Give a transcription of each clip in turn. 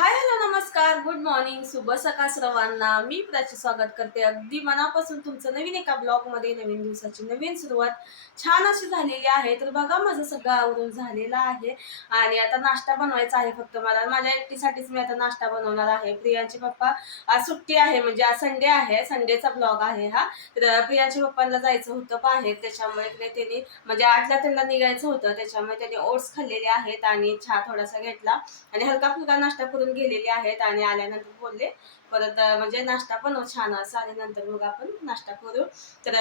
हाय hello नमस्कार. Good morning शुभ सकाळ सर्वांना. मी प्राची स्वागत करते. अगदी मनापासून तुमचं नवीन एका ब्लॉगमध्ये नवीन दिवसाची नवीन सुरुवात. छान अशी झालेली आहे. तर बघा माझं सगळं आवरून झालेलं आहे. आणि आता नाश्ता बनवायचा आहे फक्त मला. माझ्या एकटीसाठीच मी आता नाश्ता बनवणार आहे. प्रियांचे पप्पा आज सुट्टी आहे. म्हणजे आज संडे आहे. संडेचा ब्लॉग आहे हा. तर प्रियांच्या पप्पांना जायचं होतं बाहेर. त्याच्यामुळे त्यांनी म्हणजे आठला त्यांना निघायचं होतं. त्याच्यामुळे त्यांनी ओट्स खाल्लेले आहेत आणि चहा थोडासा घेतला. आणि हलका फुलका नाश्ता करून गेलेले आहेत आणि आल्यानंतर बोलले परत म्हणजे नाश्ता पण छान असं आणि नंतर मग आपण नाश्ता करू. तर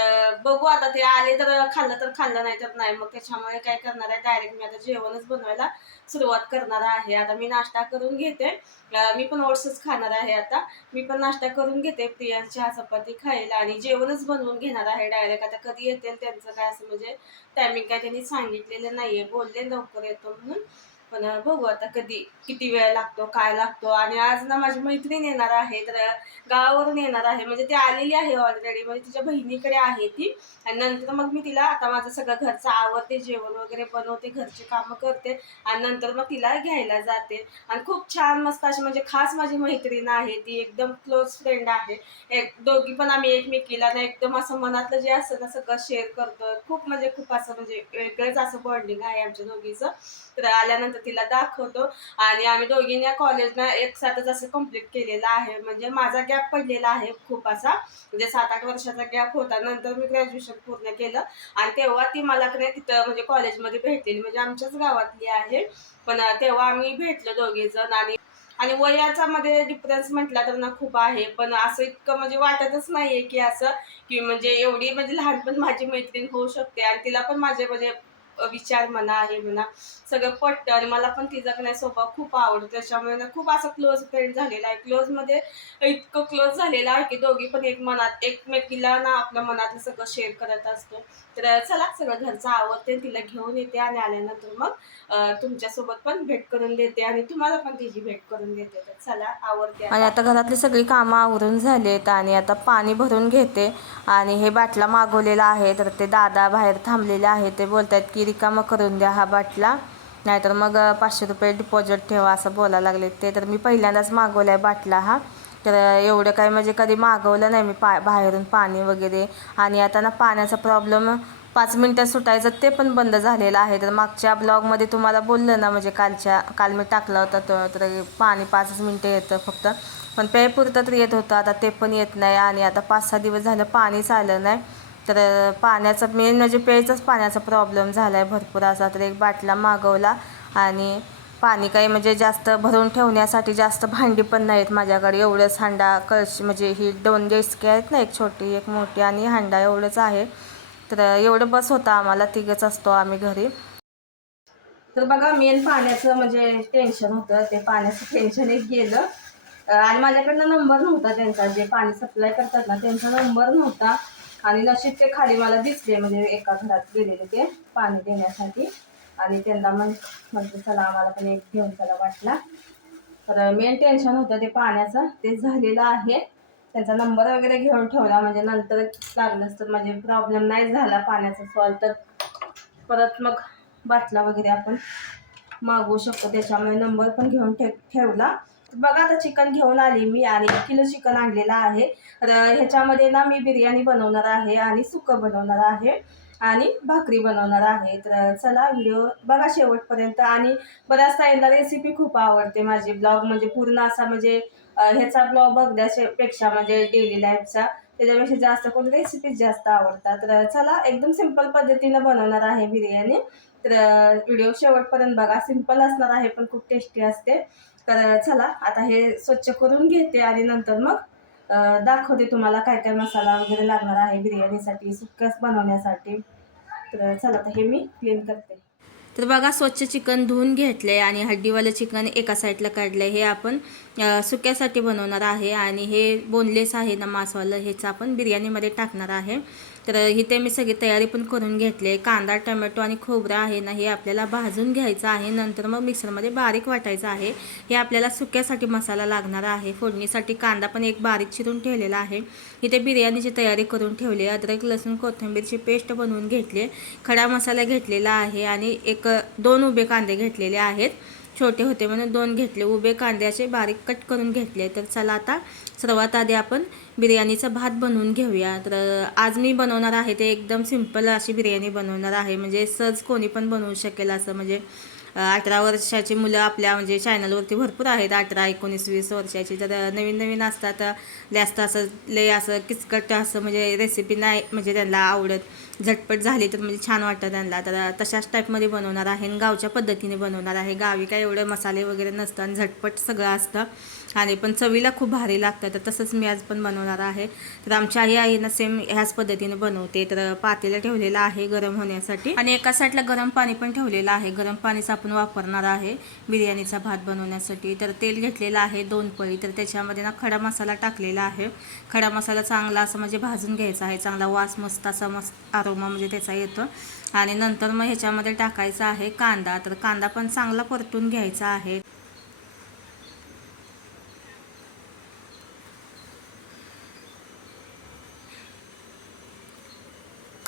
बघू आता ते आले तर खाल्लं तर खाल्लं नाही तर नाही. मग त्याच्यामुळे काय करणार आहे? डायरेक्ट मी आता जेवणच बनवायला सुरुवात करणार आहे. आता मी नाश्ता करून घेते. मी पण ओट्सच खाणार आहे आता. मी पण नाश्ता करून घेते प्रिया चहा चपाती खायला आणि जेवणच बनवून घेणार आहे डायरेक्ट आता कधी येतील त्यांचं काय असं म्हणजे टायमिंग काय त्यांनी सांगितलेलं नाहीये. बोलले लवकर येतो म्हणून. पण बघू आता कधी किती वेळ लागतो काय लागतो. आणि आज ना माझी मैत्रीण येणार आहे तर गावावरून येणार आहे. म्हणजे ती आलेली आहे ऑलरेडी म्हणजे तिच्या बहिणीकडे आहे ती. आणि नंतर मग मी तिला आता माझं सगळं घरचं आवडते जेवण वगैरे बनवते घरचे कामं करते. आणि नंतर मग तिला घ्यायला जाते. आणि खूप छान मस्त अशी म्हणजे खास माझी मैत्रीण आहे ती. एकदम क्लोज फ्रेंड आहे. एक दोघी पण आम्ही एकमेकीला ना एकदम असं मनातलं जे असतं ना सगळं शेअर करतो खूप म्हणजे खूप असं म्हणजे वेगळंच असं बॉन्डिंग आहे आमच्या दोघीचं. तर आल्यानंतर तिला दाखवतो. आणि आम्ही दोघींनी कॉलेजला एक साथच असं कंप्लीट केलेलं आहे. म्हणजे माझा गॅप पडलेला आहे खूप असा. म्हणजे सात आठ वर्षाचा गॅप होता. नंतर मी ग्रॅज्युएशन पूर्ण केलं. आणि तेव्हा ती मला की नाही तिथं म्हणजे कॉलेजमध्ये भेटलेली म्हणजे आमच्याच गावातली आहे. पण तेव्हा आम्ही भेटलो दोघेजण. आणि आणि वयाचा मध्ये डिफरन्स म्हटला तर ना खूप आहे. पण असं इतकं म्हणजे वाटतच नाहीये की असं की म्हणजे एवढी म्हणजे लहानपण माझी मैत्रीण होऊ शकते. आणि तिला पण माझे म्हणजे विचार म्हणा आहे म्हणा सगळं पटतं. आणि मला पण तिचा का नाही स्वभाव खूप आवडतो. त्याच्यामुळे ना खूप असं क्लोज फ्रेंड झालेला आहे. क्लोजमध्ये इतकं क्लोज झालेलं आहे की दोघी पण एक मनात एकमेकीला ना आपल्या मनातलं सगळं शेअर करत असतो. तर चला सगळं घरचं आवडते तिला घेऊन येते आणि आल्यानंतर मग तुमच्यासोबत पण भेट करून देते आणि तुम्हाला पण तिची भेट करून देते. तर चला आवडते आणि आता घरातली सगळी कामं आवरून झालेत आणि आता पाणी भरून घेते. आणि हे बाटला मागवलेला आहे तर ते दादा बाहेर थांबलेले आहे ते बोलतात की रिकामा करून द्या हा बाटला. नाहीतर मग पाचशे रुपये डिपॉझिट ठेवा असं बोलायला लागले. ते तर मी पहिल्यांदाच मागवला आहे बाटला हा. तर एवढं काही म्हणजे कधी मागवलं नाही मी पा बाहेरून पाणी वगैरे. आणि आता ना पाण्याचा प्रॉब्लेम पाच मिनटात सुटायचं ते पण बंद झालेलं आहे. तर मागच्या ब्लॉगमध्ये तुम्हाला बोललं ना म्हणजे कालच्या काल मी टाकला होता तो तर पाणी पाचच मिनटं येतं फक्त. पण पेपुरतं तर येत होतं आता ते पण येत नाही. आणि आता पाच सहा दिवस झालं पाणीच आलं नाही. तर पाण्याचा मेन म्हणजे प्यायचाच पाण्याचा प्रॉब्लेम झाला आहे भरपूर असा. तर एक बाटला मागवला आणि पाणी काही म्हणजे जास्त भरून ठेवण्यासाठी जास्त भांडी पण नाहीत माझ्याकडे. एवढंच हांडा कळशी म्हणजे ही दोन डेस्के आहेत ना एक छोटी एक मोठी आणि हांडा एवढंच आहे. तर एवढं बस होतं आम्हाला तिघच असतो आम्ही घरी. तर बघा मेन पाण्याचं म्हणजे टेन्शन होतं. ते पाण्याचं टेन्शन एक गेलं. आणि माझ्याकडनं नंबर नव्हता त्यांचा. जे पाणी सप्लाय करतात ना त्यांचा नंबर नव्हता. आणि नशीब ते खाली मला दिसले म्हणजे एका घरात गेलेले ते पाणी देण्यासाठी. आणि त्यांना मग म्हटलं चला आम्हाला पण एक घेऊन चला वाटला. तर मेन टेन्शन होतं ते पाण्याचं. ते झालेलं आहे. त्यांचा नंबर वगैरे घेऊन ठेवला म्हणजे नंतर लागलंच तर म्हणजे प्रॉब्लेम नाही झाला पाण्याचा सॉल्व तर परत मग बाटला वगैरे आपण मागवू शकतो. त्याच्यामुळे नंबर पण घेऊन ठे ठेवला. बघा आता चिकन घेऊन आली मी आणि एक किलो चिकन आणलेलं आहे. तर ह्याच्यामध्ये ना मी बिर्याणी बनवणार आहे आणि सुकं बनवणार आहे आणि भाकरी बनवणार आहे. तर चला व्हिडिओ बघा शेवटपर्यंत आणि बऱ्याचदा यांना रेसिपी खूप आवडते माझी. ब्लॉग म्हणजे पूर्ण असा म्हणजे ह्याचा ब्लॉग बघण्यापेक्षा म्हणजे डेली लाईफचा त्याच्यापेक्षा जास्त कोण रेसिपीज जास्त आवडतात. तर चला एकदम सिंपल पद्धतीनं बनवणार आहे बिर्याणी. तर व्हिडिओ शेवटपर्यंत बघा. सिंपल असणार आहे पण खूप टेस्टी असते. तर चला आता हे स्वच्छ करून घेते आणि नंतर मग दाखवते तुम्हाला काय काय मसाला वगैरे लागणार आहे बिर्याणीसाठी सुक्यास बनवण्यासाठी. तर चला आता हे मी क्लीन करते. तर बघा स्वच्छ चिकन धुवून घेतले आणि हड्डीवालं चिकन एका साईडला काढलं हे आपण सुक्यासाठी बनवणार आहे आणि हे बोनलेस आहे ना मासवालं ह्याचं आपण बिर्याणीमध्ये टाकणार आहे. तर इथे मी सगळी तयारी पण करून घेतले. कांदा टमॅटो आणि खोबरं आहे ना हे आपल्याला भाजून घ्यायचं आहे. नंतर मग मिक्सरमध्ये बारीक वाटायचं आहे. हे आपल्याला सुक्यासाठी मसाला लागणार आहे. फोडणीसाठी कांदा पण एक बारीक चिरून ठेवलेला आहे. इथे बिर्याणीची तयारी करून ठेवली. अद्रक लसूण कोथिंबीरची पेस्ट बनवून घेतली. खडा मसाला घेतलेला आहे आणि एक दोन उभे कांदे घेतलेले आहेत. छोटे होते म्हणून दोन घेतले. उभे कांदे असे बारीक कट करून घेतले. तर चला आता सर्वात आधी आपण बिर्याणीचा भात बनवून घेऊया. तर आज मी बनवणार आहे ते एकदम सिंपल अशी बिर्याणी बनवणार आहे. म्हणजे सहज कोणी पण बनवू शकेल असं. म्हणजे अठरा वर्षाची मुलं आपल्या म्हणजे चॅनलवरती भरपूर आहेत. अठरा एकोणीस वीस वर्षाची. तर नवीन नवीन असतात जास्त असं लय असं किचकट असं म्हणजे रेसिपी नाही म्हणजे त्यांना आवडत. झटपट झाली तर म्हणजे छान वाटतं त्यांना. तर तशाच टाईपमध्ये बनवणार आहे आणि गावच्या पद्धतीने बनवणार आहे. गावी काय एवढे मसाले वगैरे नसतं आणि झटपट सगळं असतं. आणि पण चवीला खूप भारी लागतं. तर तसंच मी आज पण बनवणार आहे. तर आमच्या आई आई ना सेम ह्याच पद्धतीने बनवते. तर पातेला ठेवलेला आहे गरम होण्यासाठी. आणि एका साईडला गरम पाणी पण ठेवलेलं आहे. गरम पाणीच आपण वापरणार आहे बिर्याणीचा भात बनवण्यासाठी. तर तेल घेतलेलं आहे दोन पळी. तर त्याच्यामध्ये ना खडा मसाला टाकलेला आहे. खडा मसाला चांगला असं म्हणजे भाजून घ्यायचा आहे. चांगला वास मस्त असा मस्त आरोमा म्हणजे त्याचा येतो. आणि नंतर मग ह्याच्यामध्ये टाकायचा आहे कांदा. तर कांदा पण चांगला परतून घ्यायचा आहे.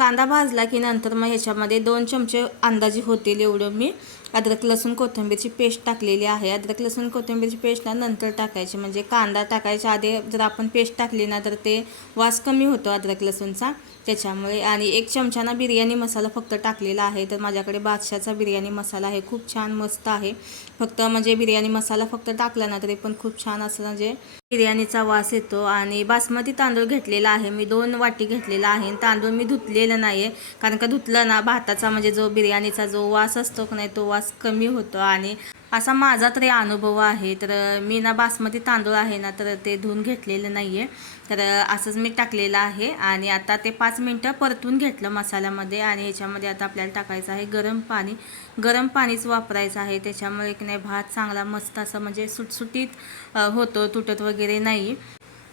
कांदा भाजला की नंतर मग ह्याच्यामध्ये दोन चमचे अंदाजे होतील एवढं मी. अद्रक लसूण कोथिंबीरची पेस्ट टाकलेली आहे. अद्रक लसूण कोथिंबीरची पेस्ट ना नंतर टाकायची. म्हणजे कांदा टाकायच्या आधी जर आपण पेस्ट टाकली ना तर ते वास कमी होतो अद्रक लसूणचा. त्याच्यामुळे आणि एक चमचा ना बिर्याणी मसाला फक्त टाकलेला आहे. तर माझ्याकडे बादशाचा बिर्याणी मसाला आहे. खूप छान मस्त आहे. फक्त म्हणजे बिर्याणी मसाला फक्त टाकला ना तरी पण खूप छान असं म्हणजे बिर्याणीचा वास येतो. आणि बासमती तांदूळ घेतलेला आहे. मी दोन वाटी घेतलेला आहे. तांदूळ मी धुतलेला नाही आहे कारण का धुतलं ना भाताचा म्हणजे जो बिर्याणीचा जो वास असतो की नाही तो वास कमी होतो. आणि असा माझा तरी अनुभव आहे. तर मी ना बासमती तांदूळ आहे ना तर ते धुवून घेतलेलं नाही आहे तर असंच मी टाकलेलं आहे. आणि आता ते पाच मिनटं परतून घेतलं मसाल्यामध्ये. आणि ह्याच्यामध्ये आता आपल्याला टाकायचं आहे गरम पाणी. गरम पाणीच वापरायचं आहे. त्याच्यामुळे की नाही भात चांगला मस्त असं म्हणजे सुटसुटीत होतो तुटत वगैरे नाही.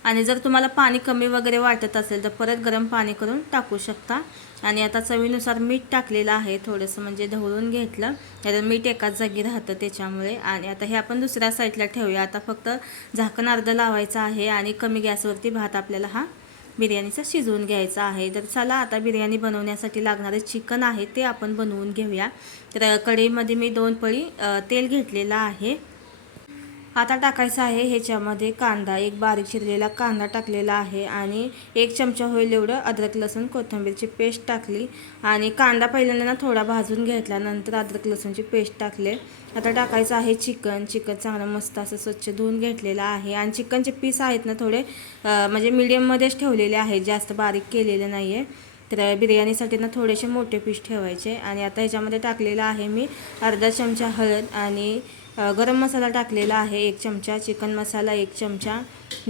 आणि जर तुम्हाला पाणी कमी वगैरे वाटत असेल तर परत गरम पाणी करून टाकू शकता. आणि आता चवीनुसार मीठ टाकलेलं आहे. थोडंसं म्हणजे ढवळून घेतलं. तर मीठ एकाच जागी राहतं त्याच्यामुळे. आणि आता हे आपण दुसऱ्या साईडला ठेवूया. आता फक्त झाकण अर्ध लावायचं आहे आणि कमी गॅसवरती भात आपल्याला हा बिर्याणीचा शिजवून घ्यायचा आहे. तर चला आता बिर्याणी बनवण्यासाठी लागणारे चिकन आहे ते आपण बनवून घेऊया. तर कढईमध्ये मी दोन पळी तेल घेतलेलं आहे. आता टाकायचं आहे ह्याच्यामध्ये कांदा. एक बारीक चिरलेला कांदा टाकलेला आहे आणि एक चमचा होईल एवढं अद्रक लसूण कोथिंबीरची पेस्ट टाकली. आणि कांदा पहिल्यांदा ना थोडा भाजून घेतल्यानंतर अद्रक लसूणची पेस्ट टाकले. आता टाकायचं आहे चिकन. चिकन चांगलं मस्त असं स्वच्छ धुवून घेतलेलं आहे. आणि चिकनचे पीस आहेत ना थोडे म्हणजे मीडियममध्येच ठेवलेले आहेत जास्त बारीक केलेले नाही आहे तर बिर्याणीसाठी ना थोडेसे मोठे पीस ठेवायचे. आणि आता ह्याच्यामध्ये टाकलेलं आहे मी अर्धा चमचा हळद आणि गरम मसाला टाकलेला आहे एक चमचा. चिकन मसाला एक चमचा.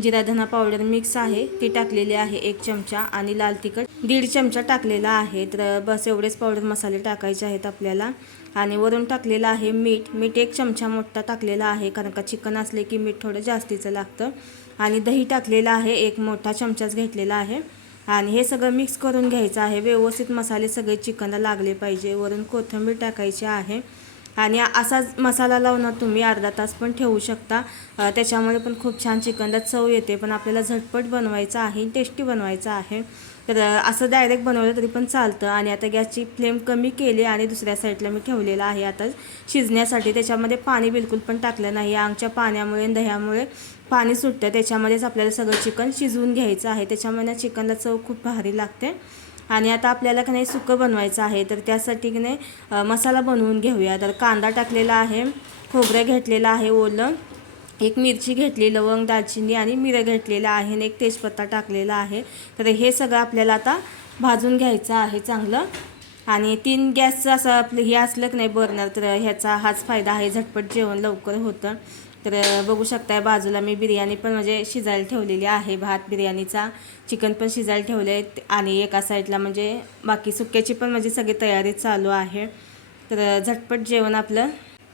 जिरा धना पावडर मिक्स आहे ती टाकलेली आहे एक चमचा. आणि लाल तिखट दीड चमचा टाकलेला आहे. तर बस एवढेच पावडर मसाले टाकायचे आहेत आपल्याला. आणि वरून टाकलेलं आहे मीठ. मीठ एक चमचा मोठा टाकलेला आहे कारण का चिकन असले की मीठ थोडं जास्तीचं लागतं. आणि दही टाकलेलं आहे एक मोठा चमचाच घेतलेला आहे. आणि हे सगळं मिक्स करून घ्यायचं आहे. व्यवस्थित मसाले सगळे चिकनला लागले पाहिजे. वरून कोथिंबीर टाकायची आहे. आणि असाच मसाला लावून तुम्ही अर्धा तास पण ठेवू शकता. त्याच्यामुळे पण खूप छान चिकनला चव येते पण आपल्याला झटपट बनवायचं आहे टेस्टी बनवायचं आहे. तर असं डायरेक्ट बनवलं तरी पण चालतं आणि आता गॅसची फ्लेम कमी केली आणि दुसऱ्या साईडला मी ठेवलेलं आहे आता शिजण्यासाठी. त्याच्यामध्ये पाणी बिलकुल पण टाकलं नाही. आमच्या पाण्यामुळे दह्यामुळे पाणी सुटतं. त्याच्यामध्येच आपल्याला सगळं चिकन शिजवून घ्यायचं आहे. त्याच्यामुळे चिकनला चव खूप भारी लागते. आणि आता आपल्याला की नाही सुकं बनवायचं आहे तर त्यासाठी की नाही मसाला बनवून घेऊया. तर कांदा टाकलेला आहे खोबरं घेतलेलं आहे ओलं एक मिरची घेतली लवंग दालचिनी आणि मिरं घेतलेलं आहे आणि एक तेजपत्ता टाकलेला आहे. तर हे सगळं आपल्याला आता भाजून घ्यायचं आहे चांगलं. आणि तीन गॅसचं असं आपलं हे असलं की नाही बर्नर तर ह्याचा हाच फायदा आहे झटपट जेवण लवकर होतं. तर बघू शकताय बाजूला मी बिर्याणी पण म्हणजे शिजायला ठेवलेली आहे. भात बिर्याणीचा चिकन पण शिजायला ठेवले आहे आणि एका साईडला म्हणजे बाकी सुक्याची पण म्हणजे सगळी तयारी चालू आहे. तर झटपट जेवण आपलं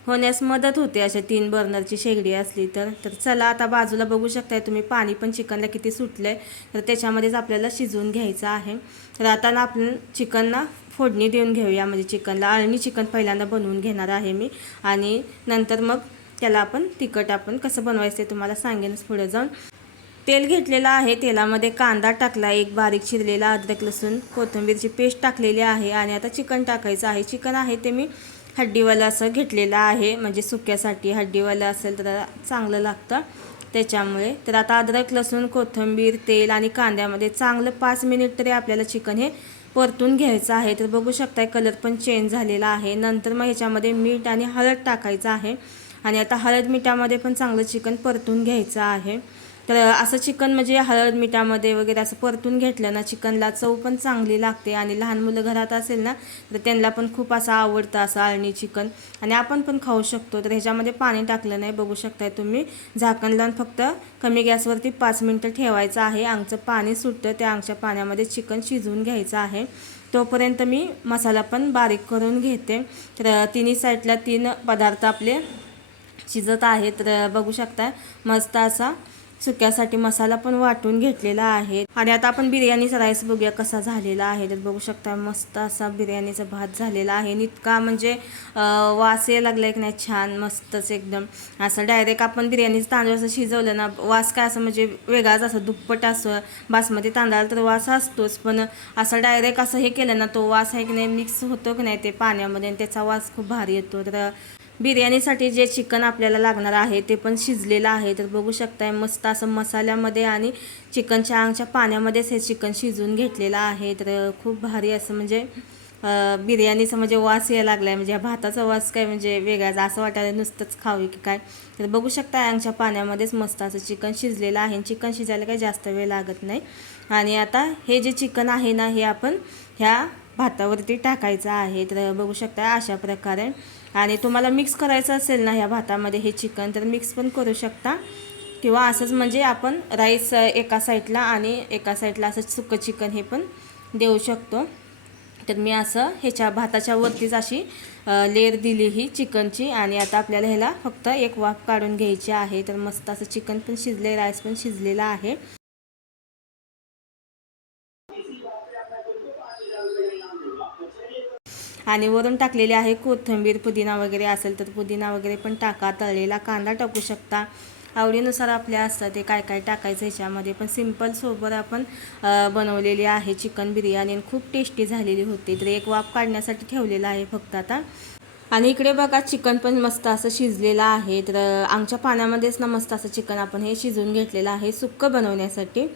होण्यास मदत होते अशा तीन बर्नरची शेगडी असली तर. तर चला आता बाजूला बघू शकताय तुम्ही पाणी पण चिकनला किती सुटलं आहे तर त्याच्यामध्येच आपल्याला शिजवून घ्यायचं आहे. तर आता ना आपण चिकनना फोडणी देऊन घेऊया. म्हणजे चिकनला अळणी चिकन पहिल्यांदा बनवून घेणार आहे मी. आणि नंतर मग त्याला आपण तिखट आपण कसं बनवायचं ते तुम्हाला सांगेनच पुढे जाऊन. तेल घेतलेलं आहे तेलामध्ये कांदा टाकला एक बारीक चिरलेला अद्रक लसूण कोथिंबीरची पेस्ट टाकलेली आहे आणि आता चिकन टाकायचं आहे. चिकन आहे ते मी हड्डीवालं असं घेतलेलं आहे म्हणजे सुक्यासाठी हड्डीवालं असेल तर चांगलं लागतं. त्याच्यामुळे तर आता अद्रक लसूण कोथिंबीर तेल आणि कांद्यामध्ये चांगलं पाच मिनिट तरी आपल्याला चिकन हे परतून घ्यायचं आहे. तर बघू शकताय कलर पण चेंज झालेला आहे. नंतर मग ह्याच्यामध्ये मीठ आणि हळद टाकायचं आहे. आणि आता हळद मिठामध्ये पण चांगलं चिकन परतून घ्यायचं आहे. तर असं चिकन म्हणजे हळद मिठामध्ये वगैरे असं परतून घेतलं ना चिकनला चव पण चांगली लागते आणि लहान मुलं घरात असेल ना तर त्यांना पण खूप असं आवडतं असं अळणी चिकन. आणि आपण पण खाऊ शकतो. तर ह्याच्यामध्ये पाणी टाकलं नाही बघू शकताय तुम्ही. झाकण लावून फक्त कमी गॅसवरती पाच मिनटं ठेवायचं आहे. आमचं पाणी सुटतं त्या आमच्या पाण्यामध्ये चिकन शिजवून घ्यायचं आहे. तोपर्यंत मी मसाला पण बारीक करून घेते. तर तिन्ही साईडला तीन पदार्थ आपले शिजत आहे तर बघू शकता मस्त असा सुक्यासाठी मसाला पण वाटून घेतलेला आहे. आणि आता आपण बिर्याणीचा राईस बघूया कसा झालेला आहे. तर बघू शकता मस्त असा बिर्याणीचा भात झालेला आहे. आणि इतका म्हणजे वास यायला लागला की नाही छान मस्तच एकदम. असं डायरेक्ट आपण बिर्याणीचं तांदूळ असं शिजवलं ना वास काय असं म्हणजे वेगळाच असं दुप्पट असं. बासमती तांदळाला तर वास असतोच पण असं डायरेक्ट असं हे केलं ना तो वास आहे की नाही मिक्स होतो की नाही ते पाण्यामध्ये आणि त्याचा वास खूप भारी येतो. तर बिर्याणीसाठी जे चिकन आपल्याला लागणार आहे ते पण शिजलेलं आहे. तर बघू शकताय मस्त असं मसाल्यामध्ये आणि चिकनच्या अंगच्या पाण्यामध्येच हे चिकन शिजवून घेतलेलं आहे. तर खूप भारी असं म्हणजे बिर्याणीचा म्हणजे वास यायला लागला आहे म्हणजे ह्या भाताचा वास काय म्हणजे वेगळाच. असं वाटायला नुसतंच खावी की काय. तर बघू शकता अंगच्या पाण्यामध्येच मस्त असं चिकन शिजलेलं आहे. चिकन शिजायला काही जास्त वेळ लागत नाही. आणि आता हे जे चिकन आहे ना हे आपण ह्या भातावरती टाकायचं आहे. तर बघू शकता अशा प्रकारे आणि तुम्हाला मिक्स करायचं असेल ना ह्या भातामध्ये हे चिकन तर मिक्स पण करू शकता. किंवा असंच म्हणजे आपण राईस एका साईडला आणि एका साईडला असं सुकं चिकन हे पण देऊ शकतो. तर मी असं ह्याच्या भाताच्या वरतीच अशी लेअर दिली ही चिकनची आणि आता आपल्याला ह्याला फक्त एक वाफ काढून घ्यायची आहे. तर मस्त असं चिकन पण शिजले राईस पण शिजलेला आहे. आणि वरून टाकलेले आहे कोथिंबीर पुदिना वगैरे असेल तर पुदिना वगैरे पण टाका. तळलेला कांदा टाकू शकता. आवडीनुसार आपल्या असतं ते काय काय टाकायचं ह्याच्यामध्ये. पण सिंपल सोबत आपण बनवलेली आहे चिकन बिर्याणी आणि खूप टेस्टी झालेली होती. तर एक वाफ काढण्यासाठी ठेवलेला आहे फक्त आता. आणि इकडे बघा चिकन पण मस्त असं शिजलेलं आहे. तर आमच्या पाण्यामध्येच ना मस्त असं चिकन आपण हे शिजवून घेतलेलं आहे सुक्कं बनवण्यासाठी.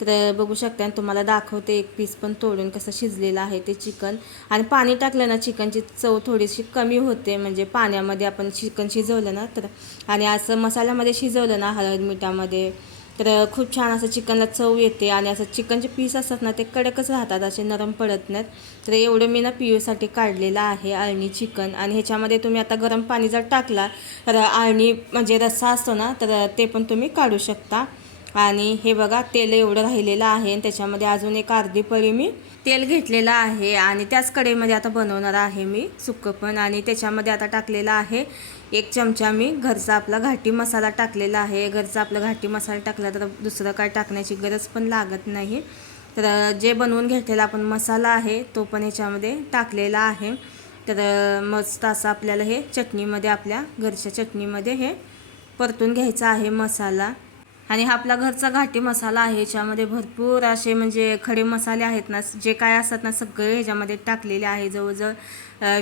तर बघू शकता आणि तुम्हाला दाखवते एक पीस पण तोडून कसं शिजलेलं आहे ते चिकन. आणि पाणी टाकलं ना चिकनची चव थोडीशी कमी होते म्हणजे पाण्यामध्ये आपण चिकन शिजवलं ना तर. आणि असं मसाल्यामध्ये शिजवलं ना हळद मिठामध्ये तर खूप छान असं चिकनला चव येते. आणि असं चिकनचे पीस असतात ना ते कडकच राहतात असे नरम पडत नाहीत. तर एवढं मी ना पियूसाठी काढलेलं आहे अळणी चिकन. आणि ह्याच्यामध्ये तुम्ही आता गरम पाणी जर टाकला तर अळणी म्हणजे रस्सा असतो ना तर ते पण तुम्ही काढू शकता. आणि हे बघा तेल एवढं राहिलेलं आहे आणि त्याच्यामध्ये अजून एक अर्धी पळी मी तेल घेतलेलं आहे आणि त्याच कढईमध्ये आता बनवणार आहे मी सुक्कं पण आणि त्याच्यामध्ये आता टाकलेलं आहे एक चमचा मी घरचा आपला घाटी मसाला टाकलेला आहे. घरचा आपला घाटी मसाला टाकला तर दुसरं काय टाकण्याची गरज पण लागत नाही. तर जे बनवून घेतलेला आपण मसाला आहे तो पण ह्याच्यामध्ये टाकलेला आहे. तर मस्त असं आपल्याला हे चटणीमध्ये आपल्या घरच्या चटणीमध्ये हे परतून घ्यायचं आहे मसाला. आणि हा आपला घरचा घाटी मसाला आहे ह्याच्यामध्ये भरपूर असे म्हणजे खडे मसाले आहेत ना जे काय असतात ना सगळे ह्याच्यामध्ये टाकलेले आहे जवळजवळ.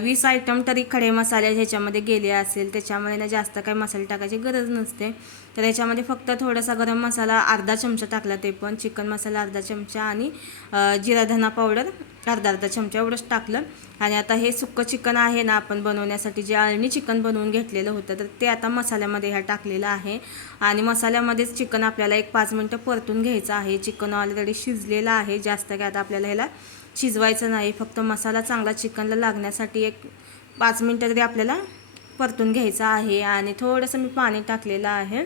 वीस आयटम तरी खडे मसाले ह्याच्यामध्ये गेले असेल त्याच्यामध्ये ना जास्त काही मसाले टाकायची गरज नसते. तर ह्याच्यामध्ये फक्त थोडासा गरम मसाला अर्धा चमचा टाकला ते पण चिकन मसाला अर्धा चमचा आणि जिरा धना पावडर अर्धा अर्धा चमचा एवढंच टाकलं. आणि आता हे सुक्कं चिकन आहे ना आपण बनवण्यासाठी जे अळणी चिकन बनवून घेतलेलं होतं तर ते आता मसाल्यामध्ये ह्या टाकलेलं आहे. आणि मसाल्यामध्येच चिकन आपल्याला एक पाच मिनटं परतून घ्यायचं आहे. चिकन ऑलरेडी शिजलेलं आहे जास्त काय आता आपल्याला ह्याला शिजवायचं नाही फक्त मसाला चांगला चिकनला लागण्यासाठी एक पाच मिनटं तरी आपल्याला परतून घ्यायचं आहे आणि थोडंसं मी पाणी टाकलेलं आहे.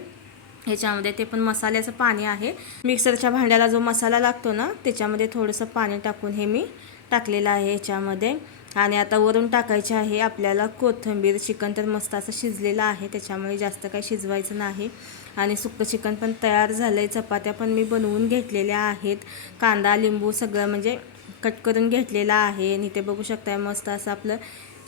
ह्याच्यामध्ये ते पण मसाल्याचं पाणी आहे. मिक्सरच्या भांड्याला जो मसाला लागतो ना त्याच्यामध्ये थोडंसं पाणी टाकून हे मी टाकलेलं आहे ह्याच्यामध्ये आणि आता वरून टाकायचे आहे आपल्याला कोथिंबीर. चिकन तर मस्त असं शिजलेलं आहे त्याच्यामुळे जास्त काही शिजवायचं नाही. आणि सुक्कं चिकन पण तयार झालं आहे चपात्या पण मी बनवून घेतलेल्या आहेत. कांदा लिंबू सगळं म्हणजे कट करून घेतलेला आहे. आणि ते बघू शकताय मस्त असं आपलं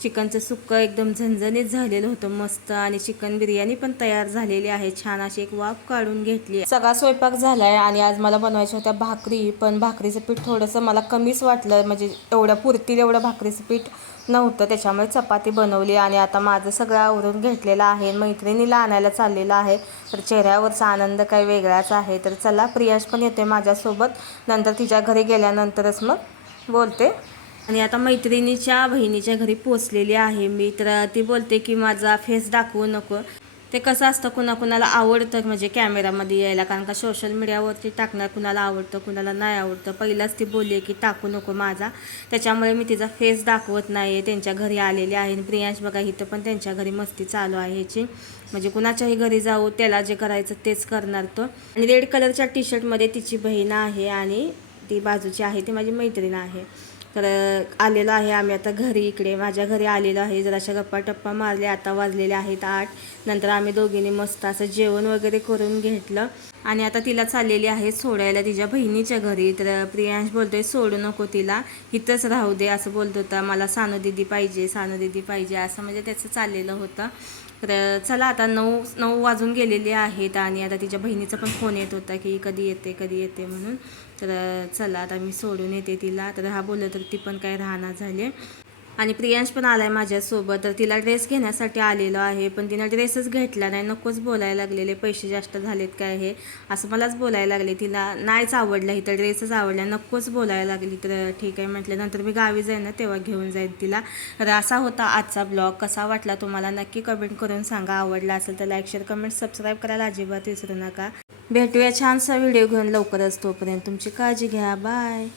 चिकनचं सुक्कं एकदम झणझणीत झालेलं होतं मस्त. आणि चिकन बिर्याणी पण तयार झालेली आहे. छान अशी एक वाफ काढून घेतली सगळा स्वयंपाक झालाय आणि आज मला बनवायच्या होत्या भाकरी पण भाकरीचं पीठ थोडंसं मला कमीच वाटलं. म्हणजे एवढ्या पुरतील एवढं भाकरीचं पीठ नव्हतं. त्याच्यामुळे चपाती बनवली आणि आता माझं सगळं आवरून घेतलेलं आहे. मैत्रिणीला आणायला चाललेलं आहे. तर चेहऱ्यावरचा आनंद काही वेगळाच आहे. तर चला प्रियाश पण येते माझ्यासोबत. नंतर तिच्या घरी गेल्यानंतरच मग बोलते. आणि आता मैत्रिणीच्या बहिणीच्या घरी पोचलेली आहे मी. तर ती बोलते की माझा फेस दाखवू नको. ते कसं असतं कुणाकुणाला आवडतं म्हणजे कॅमेरामध्ये यायला. कारण का सोशल मीडियावरती टाकणार कुणाला आवडतं कुणाला नाही आवडतं. पहिलाच ती बोलली की टाकू नको माझा. त्याच्यामुळे मी तिचा फेस दाखवत नाही आहे त्यांच्या घरी आलेली आहे. आणि प्रियांश बघा इथं पण त्यांच्या घरी मस्ती चालू आहे ह्याची म्हणजे कुणाच्याही घरी जाऊ त्याला जे करायचं तेच करणार तो. आणि रेड कलरच्या टी शर्टमध्ये तिची बहीण आहे. आणि ती बाजूची आहे ती माझी मैत्रीण आहे. तर आलेलो आहे आम्ही आता घरी इकडे. माझ्या घरी आलेलो आहे जराशा गप्पा टप्पा मारले आता वाजलेले आहेत आठ. नंतर आम्ही दोघींनी मस्त असं जेवण वगैरे करून घेतलं. आणि आता तिला चाललेली आहे सोडायला तिच्या बहिणीच्या घरी. तर प्रियांश बोलतोय सोडू नको तिला. इथंच राहू दे असं बोलत होता. मला सानू दिदी पाहिजे सानू दिदी पाहिजे असं म्हणजे त्याचं चाललेलं होतं. तर चला आता नऊ नऊ वाजून गेलेले आहेत. आणि आता तिच्या बहिणीचा पण फोन येत होता की कधी येते कधी येते म्हणून. तर चला आता मी सोडून येते तिला. तर हा बोललं तर ती पण काय राहणार झाली. आणि प्रियांश पण आला आहे माझ्यासोबत. तर तिला ड्रेस घेण्यासाठी आलेलो आहे. पण तिनं ड्रेसच घेतला नाही. नकोच बोलायला लागलेले. पैसे जास्त झालेत काय हे? असं मलाच बोलायला लागले. तिला नाहीच आवडला. तर ड्रेसच आवडला नकोच बोलायला लागली. तर ठीक आहे म्हटलं. नंतर मी गावी जाईन ना तेव्हा घेऊन जाईन तिला. तर असा होता आजचा ब्लॉग कसा वाटला तुम्हाला? नक्की कमेंट करून सांगा. आवडला असेल तर लाईक शेअर कमेंट सबस्क्राईब करायला अजिबात विसरू नका. भेटूया. छानसा व्हिडिओ घेऊन लवकरच तोपर्यंत तुमची काळजी घ्या. बाय.